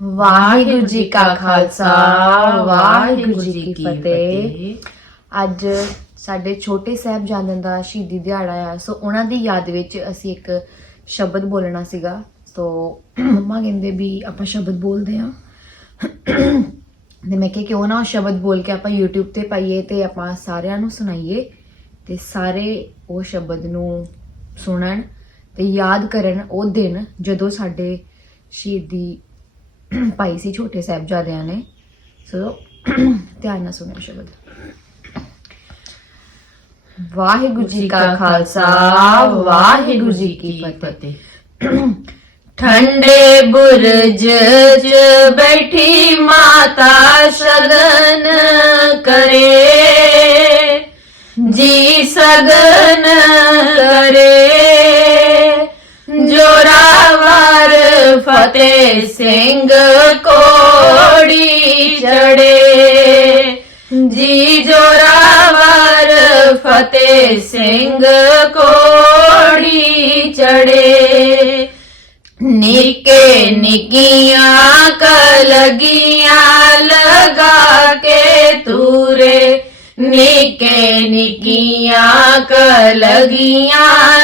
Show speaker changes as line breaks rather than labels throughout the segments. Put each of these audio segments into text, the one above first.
ਵਾਹਿਗੁਰੂ ਜੀ ਕਾ ਖਾਲਸਾ ਵਾਹਿਗੁਰੂ ਜੀ ਕੀ ਫਤਿਹ। ਅੱਜ ਸਾਡੇ ਛੋਟੇ ਸਾਹਿਬਜ਼ਾਦਿਆਂ ਦਾ ਸ਼ਹੀਦੀ ਦਿਹਾੜਾ ਆ ਸੋ ਉਹਨਾਂ ਦੀ ਯਾਦ ਵਿੱਚ ਅਸੀਂ ਇੱਕ ਸ਼ਬਦ ਬੋਲਣਾ ਸੀਗਾ। ਸੋ ਮੰਮਾ ਕਹਿੰਦੇ ਵੀ ਆਪਾਂ ਸ਼ਬਦ ਬੋਲਦੇ ਆ ਤੇ ਮੈਂ ਕਿਹਾ ਕਿਉਂ ਨਾ ਉਹ ਸ਼ਬਦ ਬੋਲ ਕੇ ਆਪਾਂ YouTube ਤੇ ਪਾਈਏ ਤੇ ਆਪਾਂ ਸਾਰਿਆਂ ਨੂੰ ਸੁਣਾਈਏ ਤੇ ਸਾਰੇ ਉਹ ਸ਼ਬਦ ਨੂੰ ਸੁਣਨ ਤੇ ਯਾਦ ਕਰਨ ਉਹ ਦਿਨ ਜਦੋਂ ਸਾਡੇ ਸ਼ਹੀਦੀ ਪਾਈ ਸੀ ਛੋਟੇ ਸਾਹਿਬਜ਼ਾਦਿਆਂ ਨੇ। ਸੋ ਧਿਆਨ ਨਾਲ ਸੁਣੋ ਸ਼ਬਦ। ਵਾਹਿਗੁਰੂ ਜੀ ਕਾ ਖਾਲਸਾ, ਵਾਹਿਗੁਰੂ ਜੀ ਕੀ ਫਤਿਹ। ਠੰਡੇ ਬੁਰਜ ਚ ਬੈਠੀ ਮਾਤਾ ਸ਼ਗਨ ਕਰੇ। ਜੀ ਸਗਨ ਕਰੇ। ਫਤਿਹ ਸਿੰਘ ਕੋੜੀ ਚੜੇ ਜੀ ਜੋਰਾਵਰ ਫਤਿਹ ਸਿੰਘ ਕੋੜੀ ਚੜੇ ਨਿੱਕੇ ਨਿੱਕੀਆਂ ਕਲਗੀਆਂ ਲਗਾ ਕੇ ਤੂਰੇ ਨਿੱਕੇ ਨਿੱਕੀਆਂ ਕਲਗੀਆਂ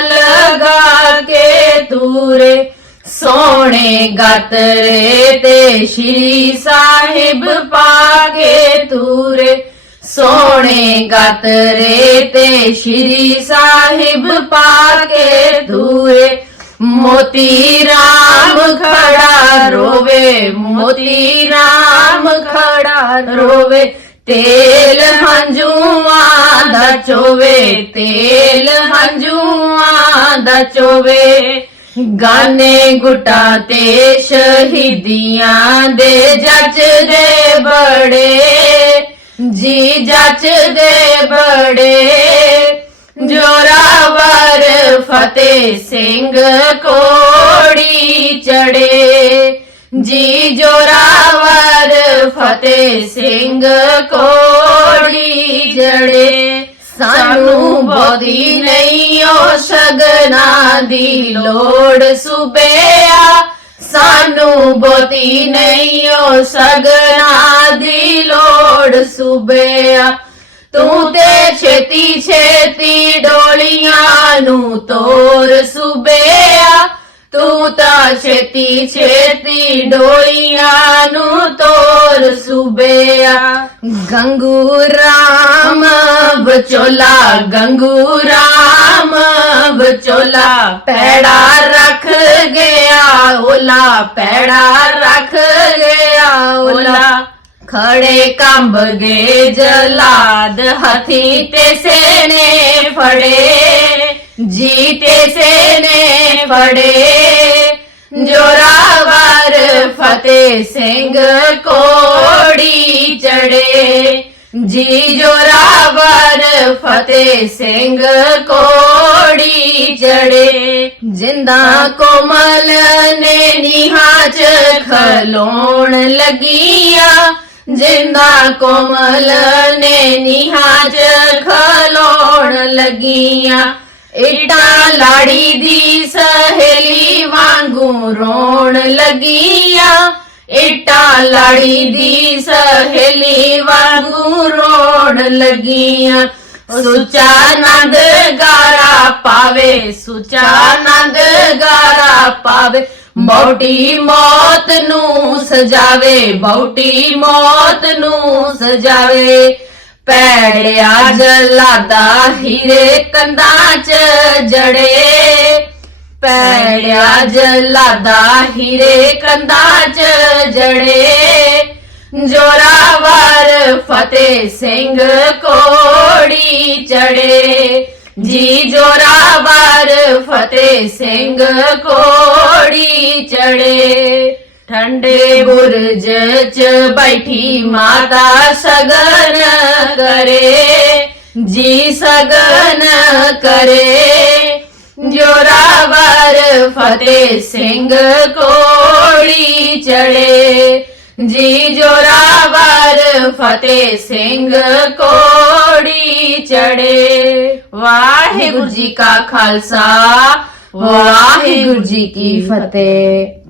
ਸੋਹਣੇ ਗਤਰੇ ਤੇ ਸ਼੍ਰੀ ਸਾਹਿਬ ਪਾਗੇ ਤੂਰੇ। ਸੋਹਣੇ ਗਤਰੇ ਤੇ ਸ਼੍ਰੀ ਸਾਹਿਬ ਪਾਗੇ ਤੂਰੇ। ਮੋਤੀ ਰਾਮ ਖੜਾ ਰੋਵੇ, ਮੋਤੀ ਰਾਮ ਖੜਾ ਰੋਵੇ। ਤੇਲ ਹੰਝੂਆਂ ਦਾ ਚੋਵੇ, ਤੇਲ ਹੰਝੂਆਂ ਦਾ ਚੋਵੇ। ਗਾਨੇ ਗੁਟਾ ਤੇ ਸ਼ਹੀਦੀਆਂ ਦੇ ਜੱਜਦੇ ਬੜੇ, ਜੀ ਜੱਜਦੇ ਬੜੇ। ਜੋਰਾਵਰ ਫਤਿਹ ਸਿੰਘ ਕੋੜੀ ਚੜੇ, ਜੀ ਜੋਰਾਵਰ ਫਤਿਹ ਸਿੰਘ ਕੋੜੀ ਜੜੇ ਸਾਨੂੰ ਬੋਦੀ ਨਹੀਂ ਓ ਸ਼ਗਨਾ ਦੀ ਲੋੜ ਸੁਬਿਆ ਸਾਨੂੰ ਬੋਤੀ ਨਹੀਂ ਓ ਸ਼ਗਨਾ ਦੀ ਲੋੜ ਸੁਬਿਆ ਤੂੰ ਤੇ ਛੇਤੀ ਛੇਤੀ ਡੋਲੀਆਂ ਨੂੰ ਤੋਰ ਸੁਬਿਆ ਤੂੰ ਤਾਂ ਛੇਤੀ ਛੇਤੀ ਡੋਲੀਆਂ ਨੂੰ ਤੋਰ ਸੁਬਿਆ। ਗੰਗੂ ਰਾਮ ਬਚੋਲਾ ਗੰਗੂ ਰਾਮ ਬਚੋਲਾ ਪੈੜਾ ਰੱਖ ਗਿਆ, ਓਲਾ, ਪੈੜਾ ਰੱਖ ਗਿਆ, ਓਲਾ। ਖੜੇ ਕੰਬ ਗਏ ਜਲਾਦ ਹਥੀ ਤੇ ਸੇਨੇ ਫੜੇ। ਜੀ ਤੇ ਸੇਨੇ ਫੜੇ। ਜੋਰਾਵਰ ਫਤਿਹ ਸਿੰਘ ਕੋੜੀ ਚੜੇ। ਜੀ ਜੋਰਾਵਰ ਫਤਿਹ ਸਿੰਘ ਕੋੜੀ ਚੜੇ। ਜਿੰਦਾ ਕੋਮਲ ਨੇ ਨੀਹਾਂ ਚ ਖਲੋਣ ਲੱਗੀਆਂ। ਜਿੰਦਾ ਕੋਮਲ ਨੇ ਨੀਹਾਂ ਚ ਖਲੋਣ ਲੱਗੀਆਂ। ਇਟਾਂ ਲਾੜੀ ਦੀ ਸਹੇਲੀ ਵਾਂਗੂ ਰੋਣ ਲੱਗੀਆਂ। ਇਟਾਂ ਲਾੜੀ ਦੀ ਸਹੇਲੀ ਵਾਂਗੂ ਰੋਣ ਲੱਗੀਆਂ। ਸੁਚਾ ਨੰਦ ਗਾਰਾ ਪਾਵੇ, ਸੁਚਾ ਨੰਦ ਗਾਰਾ ਪਾਵੇ। ਬੌਟੀ ਮੌਤ ਨੂੰ ਸਜਾਵੇ ਬੌਟੀ ਮੌਤ ਨੂੰ ਸਜਾਵੇ। ਪੈੜਿਆ ਜਲਾਦਾ ਹੀਰੇ ਕੰਧਾਂ ਚ ਜੜੇ। ਪੈੜਿਆ ਜਲਾਦਾ ਹੀਰੇ ਕੰਧਾਂ ਚ ਜੜੇ। ਜੋਰਾਵਰ ਫਤਿਹ ਸਿੰਘ ਕੋੜੀ ਚੜੇ। ਜੀ ਜੋਰਾਵਰ ਫਤਿਹ ਸਿੰਘ ਕੋੜੀ ਚੜੇ। ਠੰਡੇ ਬੁਰਜ ਚ ਬੈਠੀ ਮਾਤਾ ਸਗਨ ਕਰੇ, ਜੀ ਸਗਨ ਕਰੇ। ਜੋਰਾਵਰ ਫਤਿਹ ਸਿੰਘ ਕੋੜੀ ਚੜੇ, ਜੀ ਜੋਰਾਵਰ ਫਤਿਹ ਸਿੰਘ ਕੋੜੀ ਚੜੇ। ਵਾਹਿਗੁਰੂ ਜੀ ਕਾ ਖਾਲਸਾ, ਵਾਹਿਗੁਰੂ ਜੀ ਕੀ ਫਤਿਹ।